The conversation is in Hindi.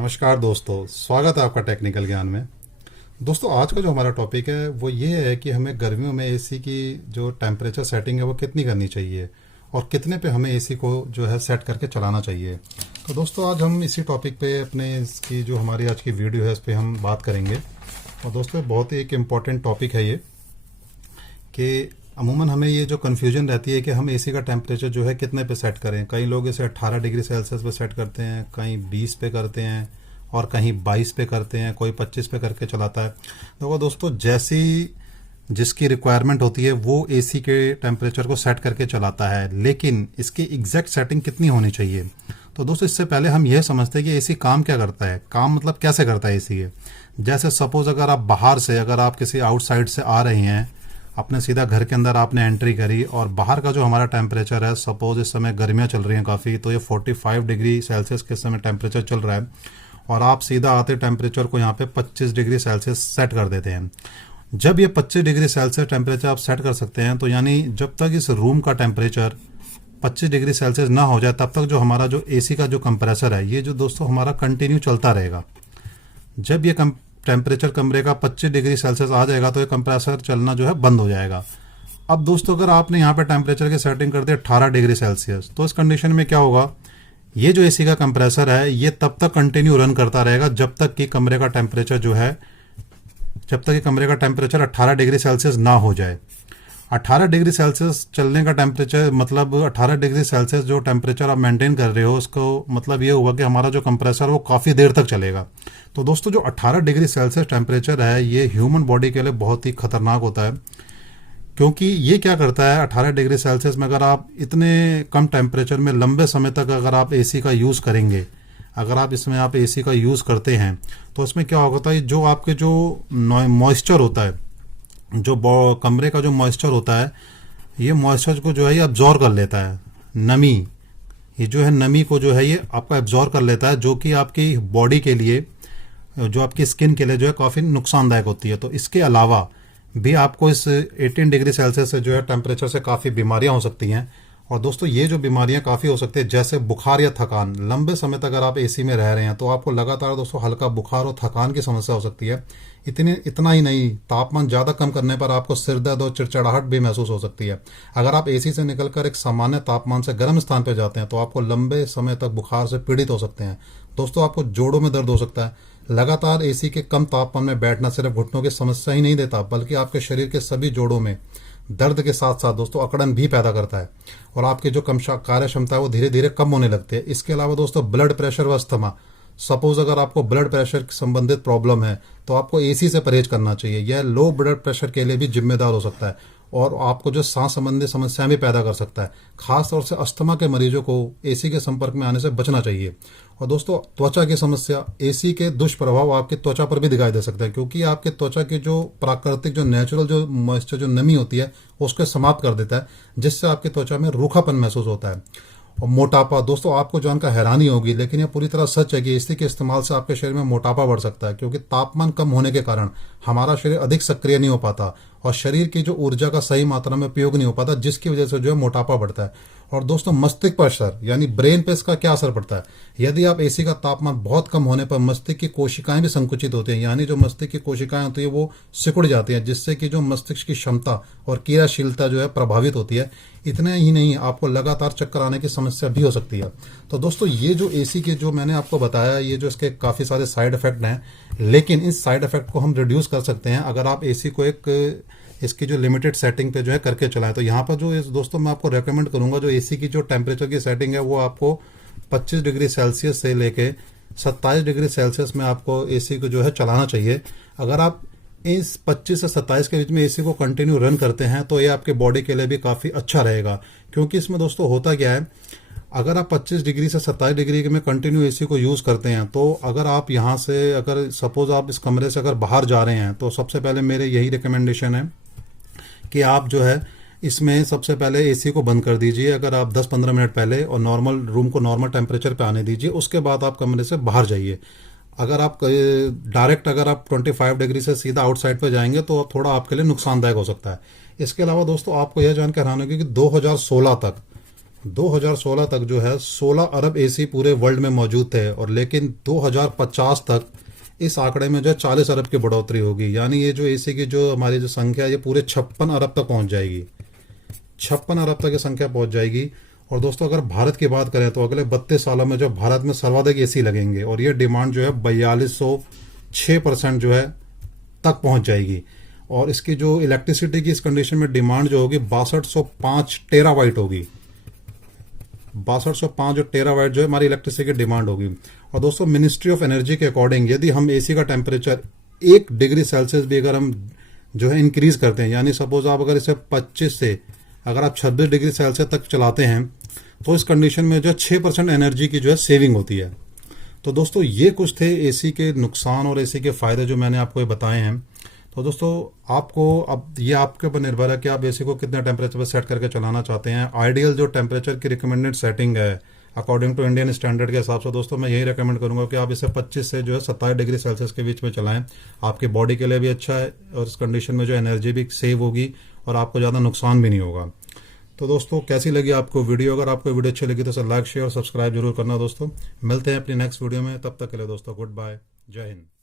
नमस्कार दोस्तों, स्वागत है आपका टेक्निकल ज्ञान में। दोस्तों, आज का जो हमारा टॉपिक है वो ये है कि हमें गर्मियों में एसी की जो टेम्परेचर सेटिंग है वो कितनी करनी चाहिए और कितने पे हमें एसी को जो है सेट करके चलाना चाहिए। तो दोस्तों, आज हम इसी टॉपिक पे अपने इसकी जो हमारी आज की वीडियो है इस पर हम बात करेंगे। और दोस्तों, बहुत ही एक इम्पॉर्टेंट टॉपिक है ये कि अमूमन हमें ये जो कन्फ्यूजन रहती है कि हम एसी का टेम्परेचर जो है कितने पे सेट करें। कई लोग इसे 18 डिग्री सेल्सियस पे सेट करते हैं, कहीं 20 पे करते हैं और कहीं 22 पे करते हैं, कोई 25 पे करके चलाता है। तो दोस्तों, जैसी जिसकी रिक्वायरमेंट होती है वो एसी के टेम्परेचर को सेट करके चलाता है, लेकिन इसकी एग्जैक्ट सेटिंग कितनी होनी चाहिए। तो दोस्तों, इससे पहले हम यह समझते हैं कि एसी काम क्या करता है। काम मतलब कैसे करता है एसी ये। जैसे सपोज अगर आप बाहर से, अगर आप किसी आउटसाइड से आ रहे हैं, अपने सीधा घर के अंदर आपने एंट्री करी और बाहर का जो हमारा टेम्परेचर है, सपोज इस समय गर्मियाँ चल रही हैं काफ़ी, तो ये 45 डिग्री सेल्सियस के समय टेम्परेचर चल रहा है और आप सीधा आते टेम्परेचर को यहाँ पे 25 डिग्री सेल्सियस सेट कर देते हैं। जब ये 25 डिग्री सेल्सियस टेम्परेचर आप सेट कर सकते हैं, तो यानी जब तक इस रूम का टेम्परेचर 25 डिग्री सेल्सियस ना हो जाए तब तक जो हमारा जो एसी का जो कंप्रेसर है, ये जो दोस्तों हमारा कंटिन्यू चलता रहेगा। जब ये टेम्परेचर कमरे का 25 डिग्री सेल्सियस आ जाएगा तो ये कंप्रेसर चलना जो है बंद हो जाएगा। अब दोस्तों, अगर आपने यहाँ पे टेम्परेचर की सेटिंग कर दी 18 डिग्री सेल्सियस, तो इस कंडीशन में क्या होगा, ये जो एसी का कंप्रेसर है ये तब तक कंटिन्यू रन करता रहेगा जब तक कि कमरे का टेम्परेचर जो है, जब तक कि कमरे का टेम्परेचर 18 डिग्री सेल्सियस ना हो जाए। 18 डिग्री सेल्सियस चलने का टेम्परेचर मतलब 18 डिग्री सेल्सियस जो टेम्परेचर आप मेंटेन कर रहे हो, उसको मतलब ये हुआ कि हमारा जो कंप्रेसर वो काफ़ी देर तक चलेगा। तो दोस्तों, जो 18 डिग्री सेल्सियस टेम्परेचर है ये ह्यूमन बॉडी के लिए बहुत ही खतरनाक होता है, क्योंकि ये क्या करता है 18 डिग्री सेल्सियस में अगर आप इतने कम टेम्परेचर में लंबे समय तक अगर आप एसी का यूज़ करेंगे, अगर आप इसमें आप एसी का यूज़ करते हैं, तो इसमें क्या होता है, जो आपके जो मॉइस्चर होता है, जो कमरे का जो मॉइस्चर होता है, ये मॉइस्चर को जो है ये अब्जॉर्व कर लेता है। नमी, ये जो है नमी को जो है ये आपका एब्जॉर्व कर लेता है, जो कि आपकी बॉडी के लिए, जो आपकी स्किन के लिए जो है काफ़ी नुकसानदायक होती है। तो इसके अलावा भी आपको इस 18 डिग्री सेल्सियस से जो है टेम्परेचर से काफ़ी बीमारियां हो सकती हैं। और दोस्तों, ये जो बीमारियां काफ़ी हो सकती है, जैसे बुखार या थकान। लंबे समय तक अगर आप एसी में रह रहे हैं तो आपको लगातार दोस्तों हल्का बुखार और थकान की समस्या हो सकती है। इतना ही नहीं, तापमान ज़्यादा कम करने पर आपको सिर दर्द और चिड़चिड़ाहट भी महसूस हो सकती है। अगर आप एसी से निकलकर एक सामान्य तापमान से गर्म स्थान पर जाते हैं तो आपको लंबे समय तक बुखार से पीड़ित हो सकते हैं। दोस्तों, आपको जोड़ों में दर्द हो सकता है। लगातार एसी के कम तापमान में बैठना सिर्फ घुटनों की समस्या ही नहीं देता, बल्कि आपके शरीर के सभी जोड़ों में दर्द के साथ साथ दोस्तों अकड़न भी पैदा करता है और आपकी जो कार्य क्षमता है वो धीरे धीरे कम होने लगती है। इसके अलावा दोस्तों, ब्लड प्रेशर व अस्थमा। सपोज अगर आपको ब्लड प्रेशर संबंधित प्रॉब्लम है तो आपको एसी से परहेज करना चाहिए। यह लो ब्लड प्रेशर के लिए भी जिम्मेदार हो सकता है और आपको जो सांस संबंधी समस्याएं भी पैदा कर सकता है। खास तौर से अस्थमा के मरीजों को एसी के संपर्क में आने से बचना चाहिए। और दोस्तों, त्वचा की समस्या। एसी के दुष्प्रभाव आपकी त्वचा पर भी दिखाई दे सकता है, क्योंकि आपके त्वचा की जो प्राकृतिक जो नेचुरल जो मॉइस्चर जो नमी होती है उसको समाप्त कर देता है, जिससे आपकी त्वचा में रूखापन महसूस होता है। और मोटापा। दोस्तों, आपको जानकर हैरानी होगी, लेकिन यह पूरी तरह सच है कि एसी के इस्तेमाल से आपके शरीर में मोटापा बढ़ सकता है, क्योंकि तापमान कम होने के कारण हमारा शरीर अधिक सक्रिय नहीं हो पाता और शरीर की जो ऊर्जा का सही मात्रा में उपयोग नहीं हो पाता, जिसकी वजह से जो है मोटापा बढ़ता है। और दोस्तों, मस्तिष्क पर असर यानी ब्रेन पे इसका क्या असर पड़ता है। यदि आप एसी का तापमान बहुत कम होने पर मस्तिष्क की कोशिकाएं भी संकुचित होती हैं, यानी जो मस्तिष्क की कोशिकाएं होती है वो सिकुड़ जाती हैं, जिससे कि जो मस्तिष्क की क्षमता और क्रियाशीलता जो है प्रभावित होती है। इतना ही नहीं, आपको लगातार चक्कर आने की समस्या भी हो सकती है। तो दोस्तों, ये जो एसी के जो मैंने आपको बताया, ये जो इसके काफ़ी सारे साइड इफेक्ट हैं, लेकिन इस साइड इफेक्ट को हम रिड्यूस कर सकते हैं अगर आप एसी को एक इसकी जो लिमिटेड सेटिंग पे जो है करके चलाएं। तो यहाँ पर जो इस दोस्तों मैं आपको रेकमेंड करूंगा, जो एसी की जो टेम्परेचर की सेटिंग है वो आपको 25 डिग्री सेल्सियस से लेके 27 डिग्री सेल्सियस में आपको एसी को जो है चलाना चाहिए। अगर आप इस 25 से 27 के बीच में एसी को कंटिन्यू रन करते हैं तो ये आपके बॉडी के लिए भी काफ़ी अच्छा रहेगा, क्योंकि इसमें दोस्तों होता क्या है, अगर आप 25 डिग्री से 27 डिग्री में कंटिन्यू एसी को यूज़ करते हैं, तो अगर आप यहाँ से, अगर सपोज आप इस कमरे से अगर बाहर जा रहे हैं, तो सबसे पहले मेरे यही रिकमेंडेशन है कि आप जो है इसमें सबसे पहले एसी को बंद कर दीजिए, अगर आप 10-15 मिनट पहले, और नॉर्मल रूम को नॉर्मल टेम्परेचर पे आने दीजिए। उसके बाद आप कमरे से बाहर जाइए। अगर आप डायरेक्ट अगर आप 25 डिग्री से सीधा आउटसाइड पे जाएंगे तो थोड़ा आपके लिए नुकसानदायक हो सकता है। इसके अलावा दोस्तों, आपको यह जानकर हैरानी होगी कि 2016 तक 2016 तक जो है 16 अरब एसी पूरे वर्ल्ड में मौजूद थे, और लेकिन 2050 तक इस आंकड़े में जो 40 अरब की बढ़ोतरी होगी। यानी ये जो एसी की जो हमारी जो संख्या है ये पूरे 56 अरब तक पहुंच जाएगी। 56 अरब तक ये संख्या पहुंच जाएगी। और दोस्तों अगर भारत की बात करें तो अगले 32 सालों में जो भारत में सर्वाधिक एसी लगेंगे, और ये डिमांड जो है 4206% जो है तक पहुंच जाएगी। और इसकी जो इलेक्ट्रिसिटी की इस कंडीशन में डिमांड जो होगी 6205 टेरावाइट होगी। 6205 जो टेरावाइट जो है हमारी इलेक्ट्रिसिटी की डिमांड होगी। और दोस्तों मिनिस्ट्री ऑफ एनर्जी के अकॉर्डिंग यदि हम एसी का टेम्परेचर 1 डिग्री सेल्सियस भी अगर हम जो है इंक्रीज करते हैं, यानी सपोज आप अगर इसे 25 से अगर आप 26 डिग्री सेल्सियस तक चलाते हैं, तो इस कंडीशन में जो 6% एनर्जी की जो है सेविंग होती है। तो दोस्तों ये कुछ थे एसी के नुकसान और एसी के फ़ायदे जो मैंने आपको ये बताए हैं। तो दोस्तों आपको अब ये आपके ऊपर निर्भर है कि आप एसी को कितने टेम्परेचर पर सेट करके चलाना चाहते हैं। आइडियल जो टेम्परेचर की रिकमेंडेड सेटिंग है अकॉर्डिंग टू इंडियन स्टैंडर्ड के हिसाब से दोस्तों मैं यही रेकमेंड करूंगा कि आप इसे 25 से जो है 27 डिग्री सेल्सियस के बीच में चलाएं। आपकी बॉडी के लिए भी अच्छा है, और इस कंडीशन में जो एनर्जी भी सेव होगी और आपको ज़्यादा नुकसान भी नहीं होगा। तो दोस्तों कैसी लगी आपको वीडियो? अगर आपको वीडियो अच्छी लगी तो सर लाइक शेयर और सब्सक्राइब जरूर करना दोस्तों। मिलते हैं अपनी नेक्स्ट वीडियो में, तब तक के लिए दोस्तों गुड बाय, जय हिंद।